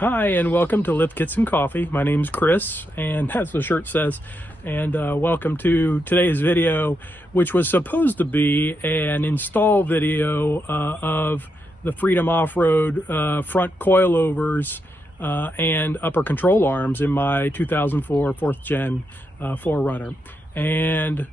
Hi, and welcome to Lift Kits and Coffee. My name's Chris, and as the shirt says, and welcome to today's video, which was supposed to be an install video of the Freedom Off-Road front coilovers and upper control arms in my 2004 4th gen 4Runner. And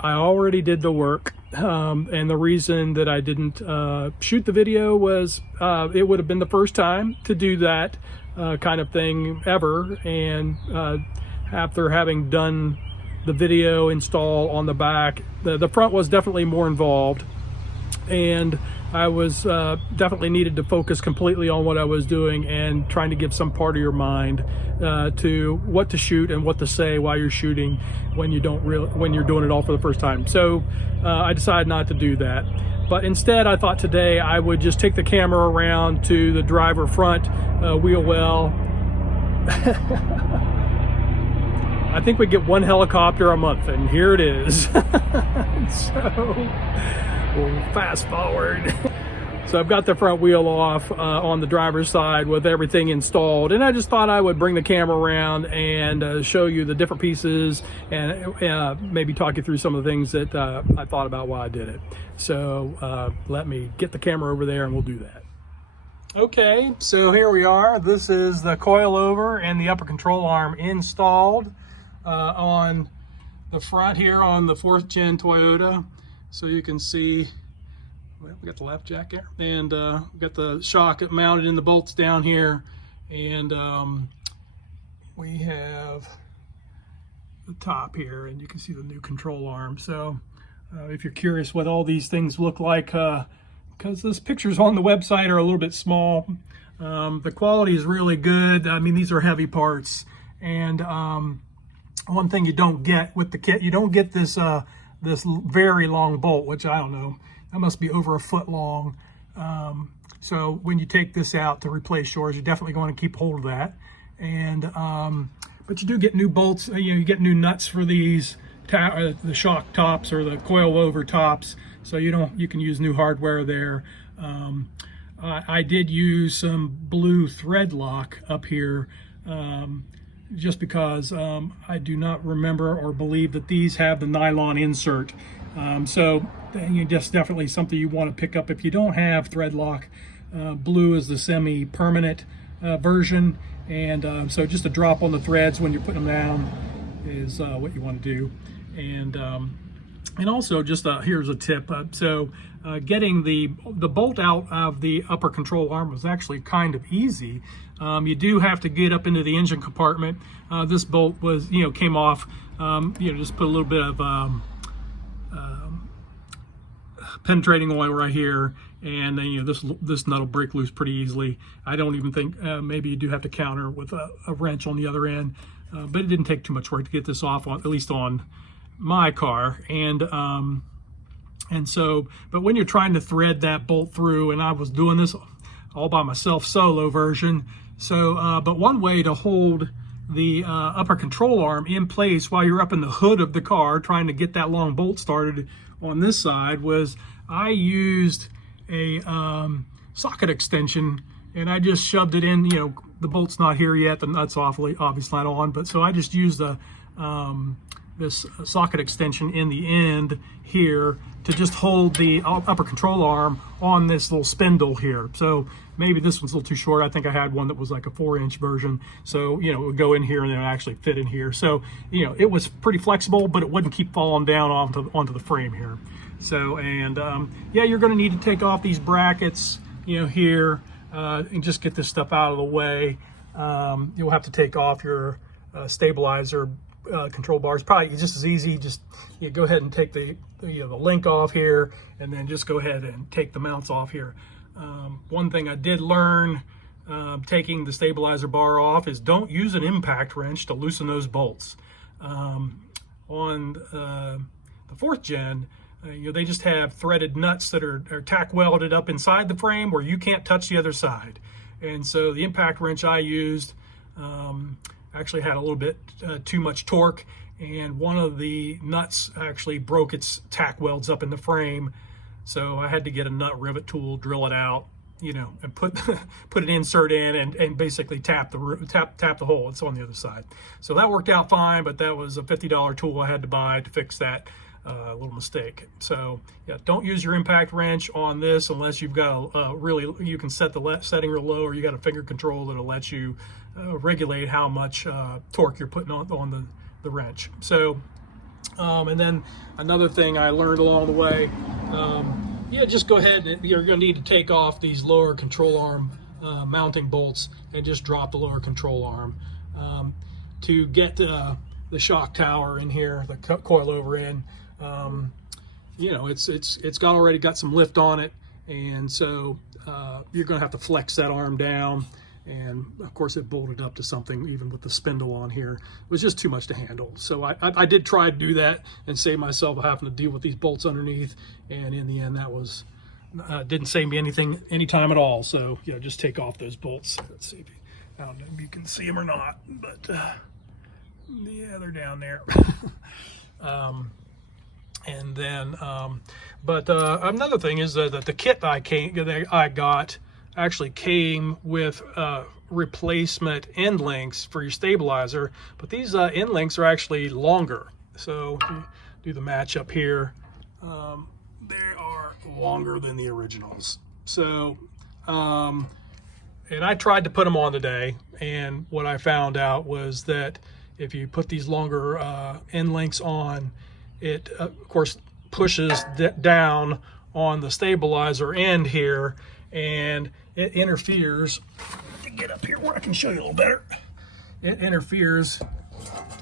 I already did the work, and the reason that I didn't shoot the video was it would have been the first time to do that kind of thing ever, and after having done the video install on the back, the front was definitely more involved, and I was definitely needed to focus completely on what I was doing and trying to give some part of your mind to what to shoot and what to say while you're shooting when you're doing it all for the first time. So I decided not to do that. But instead, I thought today I would just take the camera around to the driver front wheel well. I think we get one helicopter a month, and here it is. So we'll fast forward. So I've got the front wheel off on the driver's side with everything installed, and I just thought I would bring the camera around and show you the different pieces and maybe talk you through some of the things that I thought about while I did it. So let me get the camera over there and we'll do that. Okay, so here we are. This is the coilover and the upper control arm installed on the front here on the 4th gen Toyota. So you can see, well, we got the left jack there, and we got the shock mounted in the bolts down here, and we have the top here, and you can see the new control arm. So if you're curious what all these things look like, because those pictures on the website are a little bit small, the quality is really good. I mean, these are heavy parts, and one thing you don't get with the kit, you don't get this this very long bolt, which I don't know, that must be over a foot long. So when you take this out to replace yours, you're definitely going to keep hold of that. And but you do get new bolts, you get new nuts for these the shock tops or the coilover tops, so you can use new hardware there. I did use some blue thread lock up here, just because I do not remember or believe that these have the nylon insert. So just definitely something you want to pick up if you don't have thread lock. Blue is the semi-permanent version, and so just a drop on the threads when you're putting them down is what you want to do. And also just here's a tip. Getting the bolt out of the upper control arm was actually kind of easy. You do have to get up into the engine compartment. This bolt was, came off. Just put a little bit of penetrating oil right here, and then this nut will break loose pretty easily. I don't even think maybe you do have to counter with a wrench on the other end, but it didn't take too much work to get this off, at least on my car. And so, but when you're trying to thread that bolt through, and I was doing this all by myself, solo version. So, but one way to hold the upper control arm in place while you're up in the hood of the car trying to get that long bolt started on this side was I used a socket extension, and I just shoved it in. The bolt's not here yet, the nut's obviously not on, but so I just used this socket extension in the end here to just hold the upper control arm on this little spindle here. So maybe this one's a little too short. I think I had one that was like a 4-inch version. So, it would go in here and then it actually fit in here. So, it was pretty flexible, but it wouldn't keep falling down onto the frame here. So, and yeah, you're gonna need to take off these brackets, here, and just get this stuff out of the way. You'll have to take off your stabilizer control bars. Probably just as easy, just go ahead and take the link off here, and then just go ahead and take the mounts off here. One thing I did learn taking the stabilizer bar off is don't use an impact wrench to loosen those bolts. On the 4th gen, they just have threaded nuts that are tack welded up inside the frame where you can't touch the other side. And so the impact wrench I used actually had a little bit too much torque, and one of the nuts actually broke its tack welds up in the frame. So I had to get a nut rivet tool, drill it out, you know, and put put an insert in and basically tap the hole. It's on the other side. So that worked out fine, but that was a $50 tool I had to buy to fix that little mistake. So yeah, don't use your impact wrench on this unless you've got a really, you can set the setting real low, or you got a finger control that'll let you regulate how much torque you're putting on the wrench. So and then another thing I learned along the way, yeah, just go ahead and you're going to need to take off these lower control arm mounting bolts and just drop the lower control arm to get the shock tower in here, the coilover in. You know, it's already got some lift on it, and so you're going to have to flex that arm down. And of course it bolted up to something even with the spindle on here. It was just too much to handle. So I did try to do that and save myself having to deal with these bolts underneath, and in the end that was didn't save me any time at all. So you know, just take off those bolts. Let's see if I don't know if you can see them or not, but yeah, they're down there. And then but another thing is that the kit that I got actually came with replacement end links for your stabilizer, but these end links are actually longer. So if you do the match up here, they are longer than the originals. So and I tried to put them on today, and what I found out was that if you put these longer end links on, it of course pushes down on the stabilizer end here, and it interferes. To get up here where I can show you a little better, it interferes,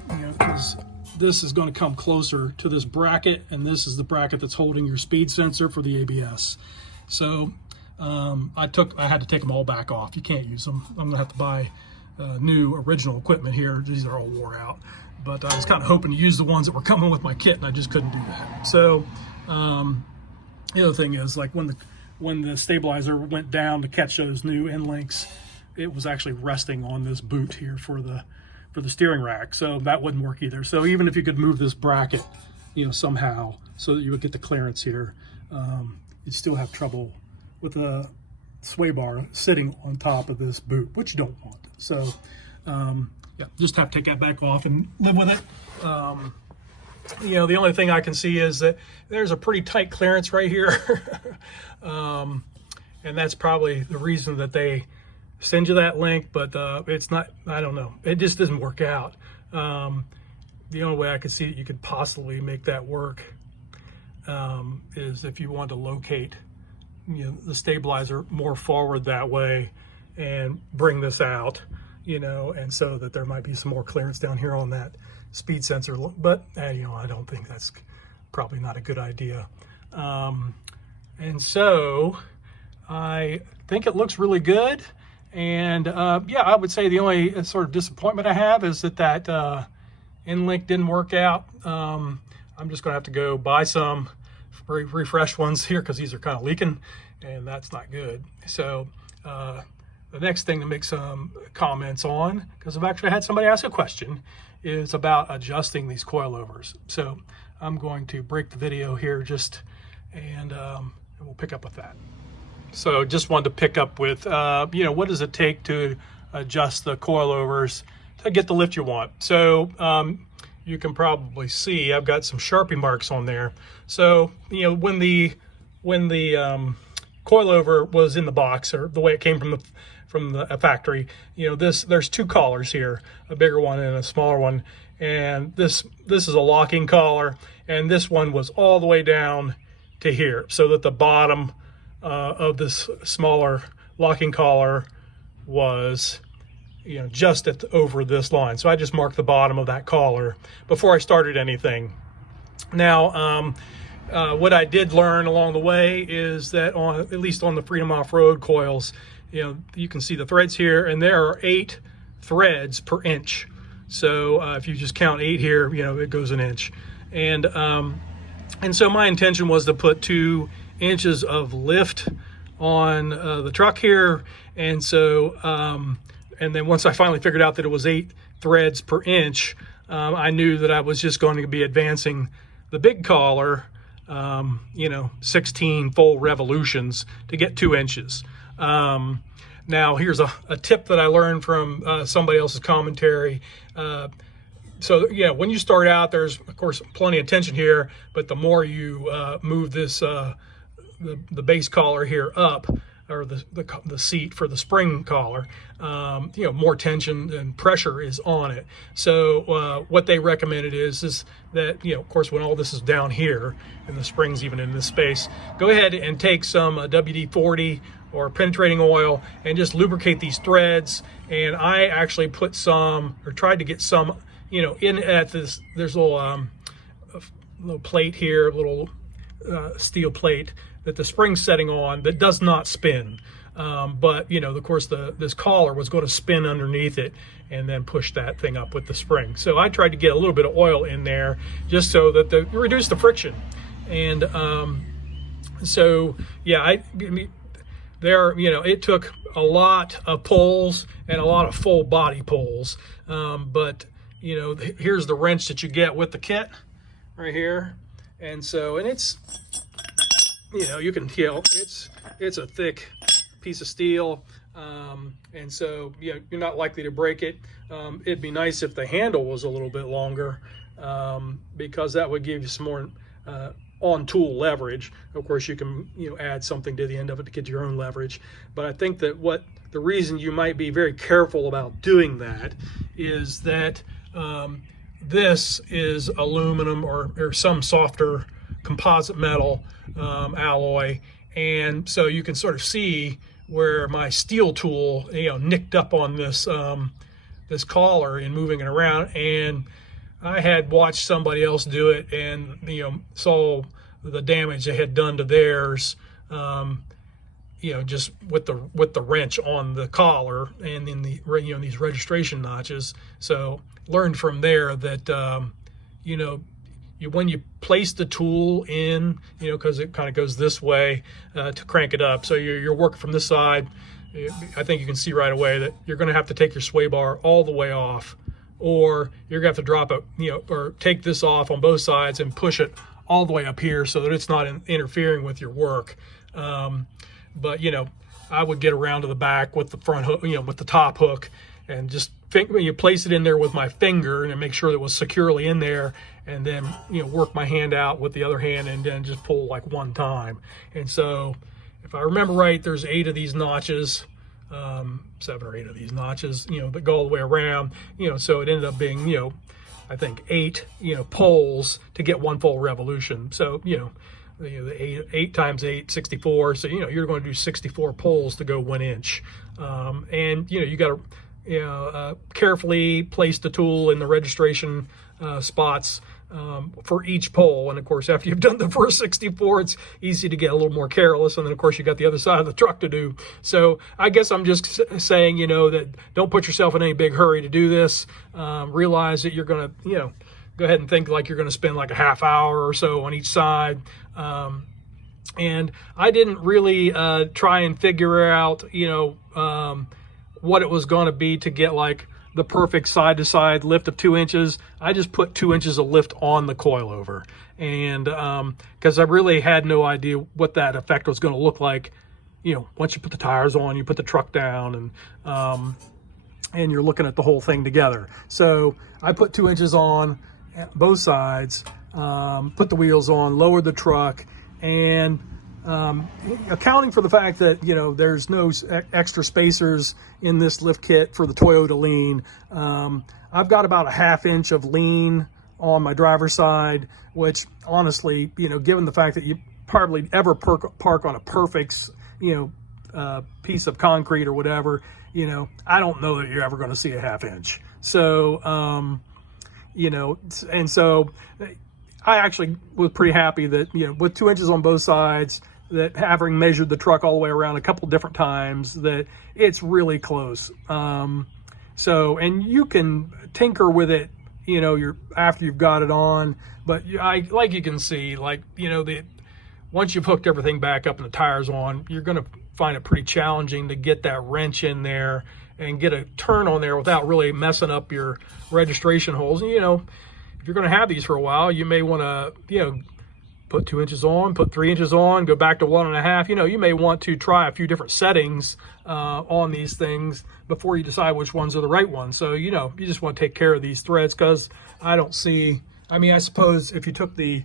you know, because this is going to come closer to this bracket, and this is the bracket that's holding your speed sensor for the ABS. So I had to take them all back off. You can't use them. I'm gonna have to buy new original equipment here. These are all wore out, but I was kind of hoping to use the ones that were coming with my kit, and I just couldn't do that. So the other thing is, like when the stabilizer went down to catch those new end links, it was actually resting on this boot here for the steering rack, so that wouldn't work either. So even if you could move this bracket, you know, somehow so that you would get the clearance here, you'd still have trouble with the sway bar sitting on top of this boot, which you don't want. So yeah, just have to take that back off and live with it. You know, the only thing I can see is that there's a pretty tight clearance right here. And that's probably the reason that they send you that link, but it's not, I don't know, it just doesn't work out. The only way I could see that you could possibly make that work is if you want to locate, you know, the stabilizer more forward that way and bring this out, you know, and so that there might be some more clearance down here on that speed sensor. But you know, I don't think that's probably not a good idea. And so I think it looks really good. And yeah, I would say the only sort of disappointment I have is that end link didn't work out. I'm just gonna have to go buy some refreshed ones here, because these are kind of leaking, and that's not good. So the next thing to make some comments on, because I've actually had somebody ask a question, is about adjusting these coilovers. So I'm going to break the video here and we'll pick up with that. So just wanted to pick up with, you know, what does it take to adjust the coilovers to get the lift you want? So you can probably see I've got some Sharpie marks on there. So, you know, when the coilover was in the box, or the way it came from the factory, you know, there's two collars here, a bigger one and a smaller one, and this is a locking collar, and this one was all the way down to here, so that the bottom of this smaller locking collar was, you know, just over this line. So I just marked the bottom of that collar before I started anything. Now what I did learn along the way is that at least on the Freedom Off-Road coils, you know, you can see the threads here, and there are 8 threads per inch. So if you just count 8 here, you know, it goes an inch. And so my intention was to put 2 inches of lift on the truck here. And so, and then once I finally figured out that it was 8 threads per inch, I knew that I was just going to be advancing the big collar, you know, 16 full revolutions to get 2 inches. Now, here's a tip that I learned from somebody else's commentary. So, yeah, when you start out, there's, of course, plenty of tension here, but the more you move this, the base collar here up, or the seat for the spring collar, more tension and pressure is on it. So what they recommended is that, of course, when all this is down here and the spring's even in this space, go ahead and take some WD-40 or penetrating oil and just lubricate these threads. And I actually put some, or tried to get some, in at this, there's a little plate here, a little steel plate that the spring's setting on that does not spin. But, of course, this collar was going to spin underneath it and then push that thing up with the spring. So I tried to get a little bit of oil in there just so that reduce the friction. And so, yeah, it took a lot of pulls and a lot of full body pulls. But, here's the wrench that you get with the kit right here. And so, and it's, you can tell it's a thick piece of steel. And so, you're not likely to break it. It'd be nice if the handle was a little bit longer, because that would give you some more on-tool leverage. Of course, you can add something to the end of it to get your own leverage. But I think that the reason you might be very careful about doing that is that this is aluminum or some softer composite metal alloy, and so you can sort of see where my steel tool nicked up on this this collar and moving it around. And I had watched somebody else do it and saw the damage they had done to theirs, just with the wrench on the collar and in the these registration notches. So learned from there that when you place the tool in, because it kind of goes this way to crank it up. So you're working from this side. I think you can see right away that you're going to have to take your sway bar all the way off, or you're going to have to drop it, or take this off on both sides and push it all the way up here so that it's not interfering with your work. But, I would get around to the back with the front hook, with the top hook, and just you place it in there with my finger and make sure that it was securely in there, and then work my hand out with the other hand and then just pull like one time. And so if I remember right, there's 8 of these notches, 7 or 8 of these notches, that go all the way around, so it ended up being, I think 8, pulls to get one full revolution. So, the 8 times 8, 64. So, you're going to do 64 pulls to go 1 inch. And, you got to, carefully place the tool in the registration spots for each pole. And of course, after you've done the first 64, it's easy to get a little more careless. And then of course you got the other side of the truck to do. So I guess I'm just saying, that don't put yourself in any big hurry to do this. Realize that you're going to, go ahead and think like you're going to spend like a half hour or so on each side. And I didn't really try and figure out, what it was going to be to get like the perfect side-to-side lift of 2 inches. I just put 2 inches of lift on the coilover, and because I really had no idea what that effect was going to look like. Once you put the tires on, you put the truck down, and you're looking at the whole thing together. So I put 2 inches on both sides, put the wheels on, lowered the truck, and accounting for the fact that there's no extra spacers in this lift kit for the Toyota lean, I've got about a 1/2 inch of lean on my driver's side, which honestly, given the fact that you hardly ever park on a perfect piece of concrete or whatever, I don't know that you're ever going to see a 1/2 inch. So and so I actually was pretty happy that with 2 inches on both sides, that having measured the truck all the way around a couple different times, that it's really close. So, and you can tinker with it, after you've got it on, but like you can see, once you've hooked everything back up and the tires on, you're going to find it pretty challenging to get that wrench in there and get a turn on there without really messing up your registration holes. And, if you're going to have these for a while, you may want to, put 2 inches on, put 3 inches on, go back to 1.5. You know, you may want to try a few different settings on these things before you decide which ones are the right ones. So, you know, you just want to take care of these threads, because I don't see, I mean, I suppose if you took the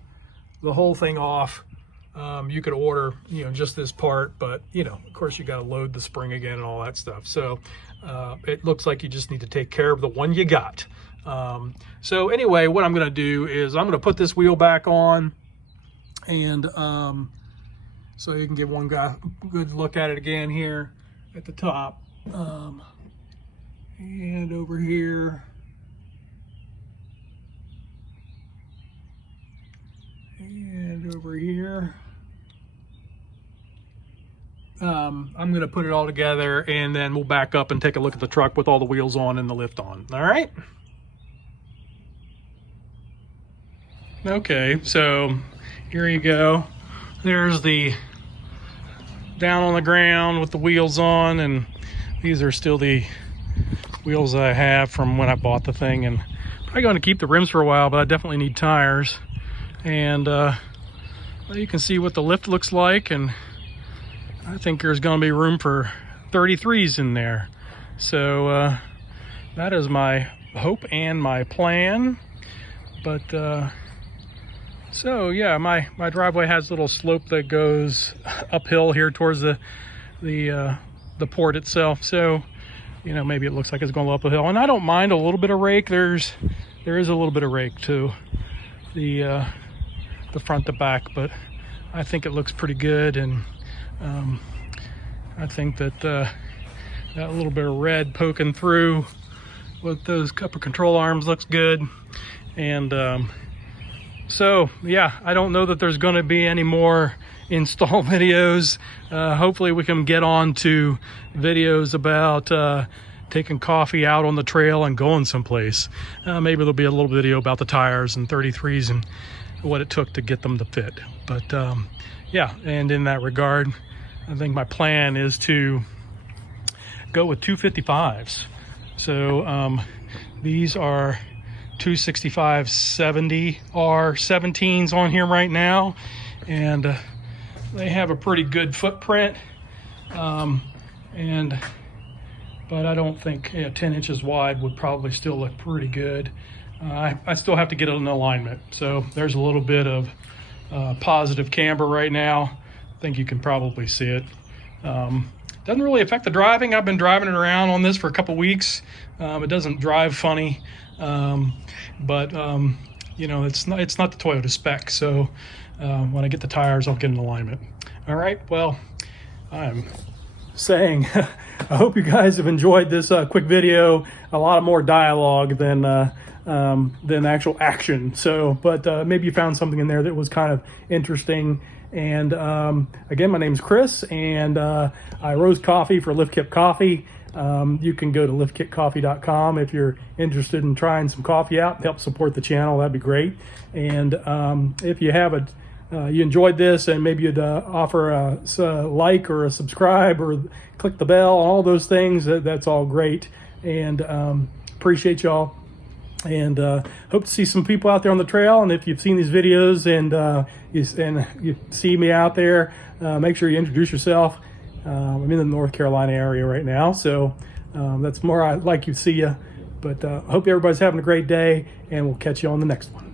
whole thing off, you could order, you know, just this part, but, you know, of course you got to load the spring again and all that stuff. So it looks like you just need to take care of the one you got. So anyway, what I'm going to do is I'm going to put this wheel back on, and so you can get one good look at it again here at the top, and over here, and over here. I'm going to put it all together, and then we'll back up and take a look at the truck with all the wheels on and the lift on. All right. Okay, so here you go. There's the down on the ground with the wheels on, and these are still the wheels I have from when I bought the thing, and I'm probably going to keep the rims for a while, but I definitely need tires. And well, you can see what the lift looks like, and I think there's going to be room for 33s in there. So that is my hope and my plan. But so yeah, my driveway has a little slope that goes uphill here towards the port itself. So, you know, maybe it looks like it's going up a hill, and I don't mind a little bit of rake. There is a little bit of rake to the front to back, but I think it looks pretty good. And I think that that little bit of red poking through with those upper control arms looks good. And so yeah, I don't know that there's going to be any more install videos. Hopefully we can get on to videos about taking coffee out on the trail and going someplace. Maybe there'll be a little video about the tires and 33s and what it took to get them to fit. But yeah, and in that regard, I think my plan is to go with 255s. So these are 265/70 R17s on here right now, and they have a pretty good footprint, but I don't think 10 inches wide would probably still look pretty good. I still have to get it in alignment, so there's a little bit of positive camber right now. I think you can probably see it. Doesn't really affect the driving. I've been driving it around on this for a couple weeks. It doesn't drive funny, but you know, it's not the Toyota spec. So when I get the tires, I'll get in alignment. All right. Well, I'm saying I hope you guys have enjoyed this quick video. A lot more dialogue than actual action. So, but maybe you found something in there that was kind of interesting. And again, my name is Chris, and I roast coffee for Lift Kit Coffee. You can go to liftkitcoffee.com if you're interested in trying some coffee out and help support the channel. That'd be great. And if you have you enjoyed this, and maybe you'd offer a like or a subscribe or click the bell, all those things, that's all great. And appreciate y'all. And hope to see some people out there on the trail. And if you've seen these videos and you see me out there, make sure you introduce yourself. I'm in the North Carolina area right now, so that's more I'd like you to see you. But hope everybody's having a great day, and we'll catch you on the next one.